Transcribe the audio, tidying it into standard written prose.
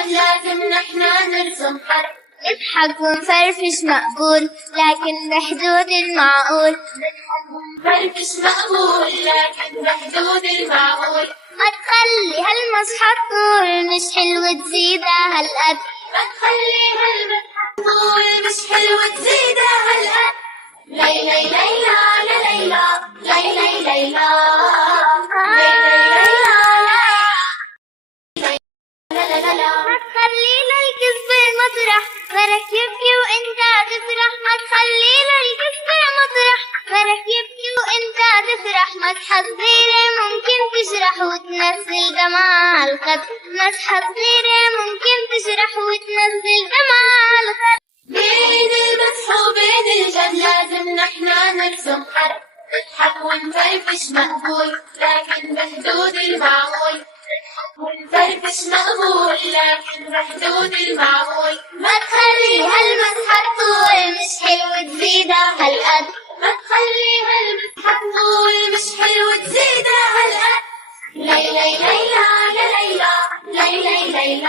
الجد لازم نحنا نرسم حرف. نضحك ونفرفش مقبول لكن بحدود المعقول. نفرفش مقبول لكن بحدود المعقول. ما تخلي هالمسحة طول مش حلو تزيدها هالقد. ما تخلي هالمسحة طول مش حلو تزيدها هالقد. لي لي ليلى يا ليلى لي لي ليلى ما تخلي للكذب مطرح فرح يبكي وانت تفرح. ما تخلي للكذب مطرح فرح يبكي وانت تفرح. مسحة صغيرة ممكن تجرح وتنزل دمع الخد. مسحة صغيرة ممكن تجرح وتنزل دمع الخد. بين المسح وبين الجد لازم نحنا نرسم حرف. نضحك ونفرفش مقبول لكن بحدود المعقول. ونفرفش مقبول لكن بحدود المعقول. ما تخلي هالمسحة طول مش حلو تزيدها هالقد. ما تخلي هالمسحة طول مش حلو تزيدها هالقد. لي لي ليلى يا ليلى لي لي ليلى